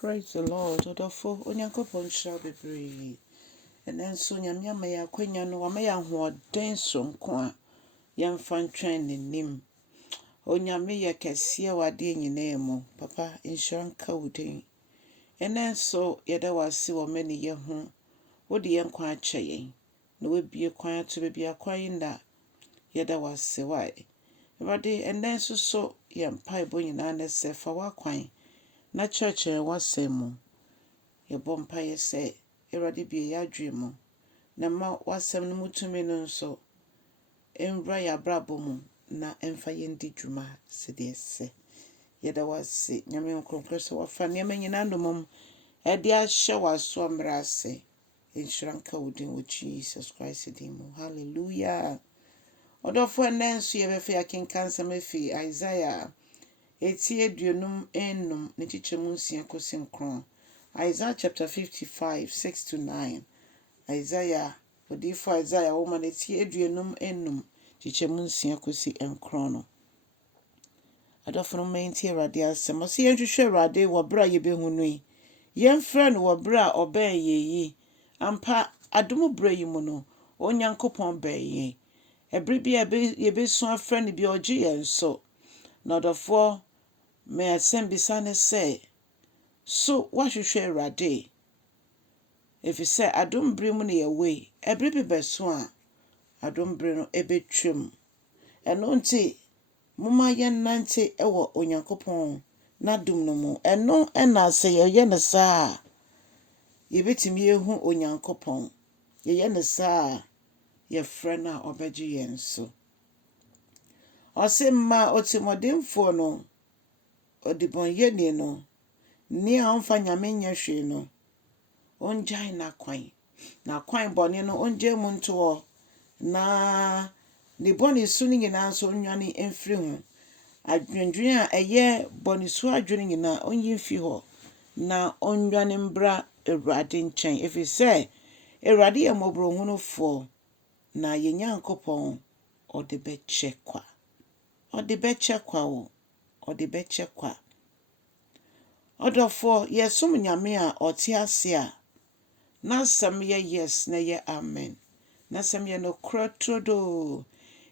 Praise the Lord. Odofo Onyankopɔn shall be brave. And then soon Yamya may acquaint no one may have dance sonko a yɛmfa ntwɛn n'anim. Onyame yɛ kɛseɛ wɔ adeɛ nyinaa mu. Papa nhyira nka wo din. Ɛnɛ nso yɛda wase wɔ mani yɛ ho. Wode yɛn kwan akyɛ yɛn. Na wabie kwan ato baabi akwan yi na yɛda wase wae. Awurade ɛnɛ nso so yɛ mpaebɔ nyinaa ne sɛ fa w'akwan na kyerɛkyerɛ w'asɛm mu. Yɛbɔ mpaeɛ sɛ Awurade bie yɛ adwene mu. Na ma w'asɛm no mu tumi no nso ɛmwura yɛ abrabɔ mu na ɛmfa yɛn di dwuma sɛdeɛ ɛsɛ. Yɛda wase Nyame nkronkron sɛ wafa nneɛma nyinaa nomom ɛde ahyɛ w'aso mmara ase. Nhyira nka wo din wɔ Jesus Christ din mu. Hallelujah. Ɔdɔfo ɛnɛ nso yɛbɛfa yɛakenka nsɛm afi Yesiah aduonum enum ne kyekyɛmu 6 kɔsi 9. Isaiah chapter 55, 6-9. Isaiah, odifo Isaiah woman aduonum enum kyekyɛmu 6 kɔsi 9 no. Adɔfo no menti Awurade asɛm. Ɔsɛ yɛnhwehwɛ Awurade wɔ bere a yɛbɛhu no yi. Yɛmfrɛ no wɔ bere a ɔbɛn yɛyi. Ampa adom bere yi mu no, Onyankopɔn bɛn yɛn. Ɛbere bi a yɛbɛsu afrɛ no bi ɔgye yɛn so. Na ɔdɔfoɔ me asɛm bisa ne sɛ, so wahwehwɛ Awurade. Ɛfisɛ adom bere mu ne yɛwɔ yi. Ɛbere bi bɛso a adom bere no ɛbɛtwam. Ɛno nti moma yɛnnante ɛwɔ Onyankopɔn n'adom no mu. Ɛno ɛna sɛ yɛyɛ ne saa a yɛbɛtumi yɛhu Onyankopɔn. Yɛyɛ ne saa a yɛfrɛ no a ɔbɛgye yɛn so. Ɔse mma otimɔdenfoɔ no, ɔdebɔnyɛni no, nea ɔmfa Nyame nyɛ hwee no, ɔngyae n'akwan. N'akwan bɔne no ɔngyae mu nto hɔ, na ne bɔne su no nyinaa nso ɔnwane mfiri ho. Adwendwen a ɛyɛ bɔne su adwene nyinaa ɔnyi mfi hɔ, na ɔnwane mbra Awurade nkyɛn. Ɛfisɛ Awurade yɛ mmɔborɔhunufoɔ, na yɛn Nyankopɔn ɔde bɛkyɛ kwa. Ɔde bɛkyɛ kwa o. Ɔde bɛkyɛ kwa. Ɔdɔfoɔ yɛsom Nyame a ɔte ase a n'asɛm yɛ yes na yɛ amen. N'asɛm yɛ nokorɛ turodoo.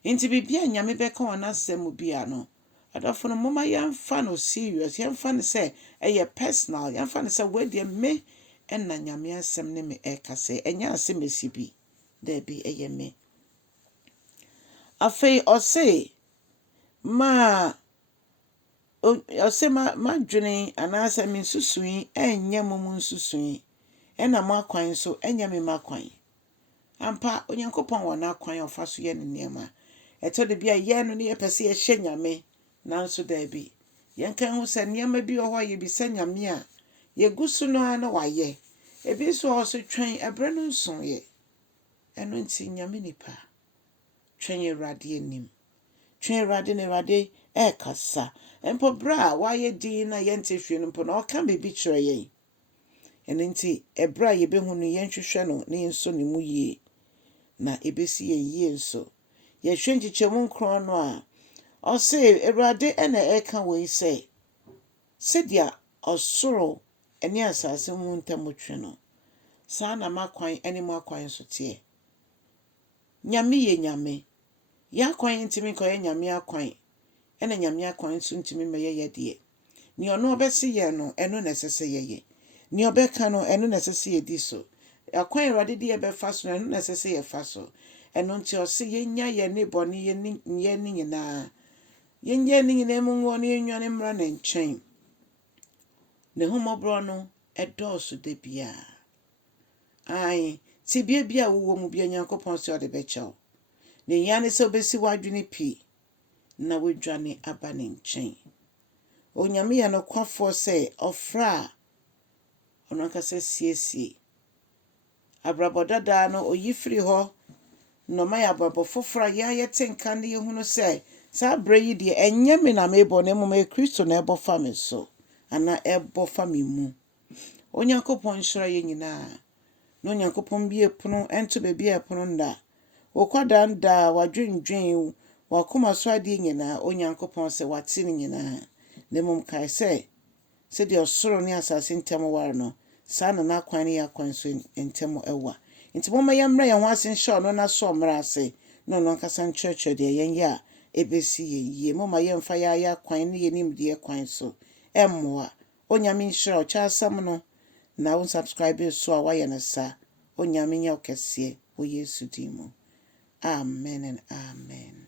Nti biribi a Nyame bɛka wɔ n'asɛm mu bia no, adɔfoɔ no moma yɛmfa no serious. Yɛmfa no sɛ ɛyɛ personal. Yɛmfa no sɛ wɔdeɛ me ɛna Nyame asɛm ne me ɛkasa. Ɛnyɛ asɛm esi bi. Daabi ɛyɛ me. Afei ɔse madwene anaasɛ me nsusui ɛnyɛ mo mu nsusui. Ɛna mo akwan nso ɛnyɛ me makwan. Ampa Onyankopɔn wɔ n'akwan a ɔfa so yɛ ne nneɛma. Ɛtɔ de bi a yɛn no ne yɛpɛ sɛ yɛhyɛ Nyame, nanso daabi. Yɛnka ho sɛ nneɛma bi wɔ hɔ a yɛbisa Nyame a yɛgu so no ara na wayɛ. Ebi nso wɔ so twɛn ɛbrɛ no nsonyɛ. Ɛno nti Nyame nipa. Twɛn Awurade anim. Twɛn Awurade na Awurade ɛkasa. Mpo bra a wayɛ din na yɛnte hwee no mpo na ɔka biribi kyerɛ yɛn. Ɛno nti ɛbra a yɛbɛhu no yɛnhwehwɛ no na yɛnso ne mu yie. Na ɛbɛsi yɛn yie nso. Yɛhwɛ nkyekyɛmu 9 no a ɔse Awurade ɛna ɛka wɔ yi sɛ sɛdeɛ ɔsoro ɛne asase mu ntam twe no, saa na makwan ɛne mo akwan nso teɛ. Nyame yɛ Nyame. Yɛakwan ntimi nkɔyɛ Nyame akwan. Ɛna Nyame akwan nso ntimi mɛyɛ yɛdeɛ. Nea ɔno ɔbɛsi yɛn no, ɛno na ɛsɛ sɛ yɛyɛ. Nea ɔbɛka no, ɛno na ɛsɛ sɛ yɛdi so. Akwan Awurade de yɛbɛfa so no, ɛno na ɛsɛ sɛ yɛfa so. Ɛno nti ɔse yɛnya yɛn ne bɔne yɛn ne nyinaa. Yɛnyɛ ne nyinaa mu ngɔ ne yɛnwane mmra ne nkyɛn. Ne homɔborɔ no ɛdɔɔso da biara. Ae, tibia bi a wowɔ mu bia Nyankopɔn sɛ ɔde bɛkyɛw. Ne nya ne sɛ obɛsi w'adwene pii na wodwane aba ne nkyɛn. Onyame yɛ nokwafoɔ sɛ ɔfrɛ a ɔno ankasa siesie. Abrabɔ dadaa no oyi firi hɔ na ɔma yɛ abrabɔ foforɔ a yɛayɛte nka ne yɛhunu sɛ saa berɛ yi deɛ ɛnyɛ me na mebɔ na mmom ɛyɛ Kristo na ɛbɔ fa me so anaa ɛbɔ fa me mu. Onyankopɔn nhyira yɛn nyinaa. Na Onyankopɔn bie pono ɛnto baabi a ɛpono nda. Wokɔdandaa wadwendwen wakoma so adeɛ nyinaa Onyankopɔn sɛ wate ne nyinaa. Na mmom kae sɛ sɛdeɛ ɔsoro ne asase ntɛm ware no saa na n'akwan ne yɛ akwan so ntɛm ɛwa. Nti momma yɛmmrɛ yɛn ho ase nhyɛ ɔno na so mmara ase na ɔno ankasa nkyerɛkyerɛ deɛ yɛnyɛ a ɛbɛsi yɛn yie. Momma yɛmfa yɛayɛ akwan ne yɛnimdeɛ kwan so ɛmmoa. Onyame nhyira ɔkyɛ asɛm no na wo subscribe so a wayɛ no saa. Onyame nyɛ ɔkɛseɛ wɔ Yesu din mu. Amen and amen.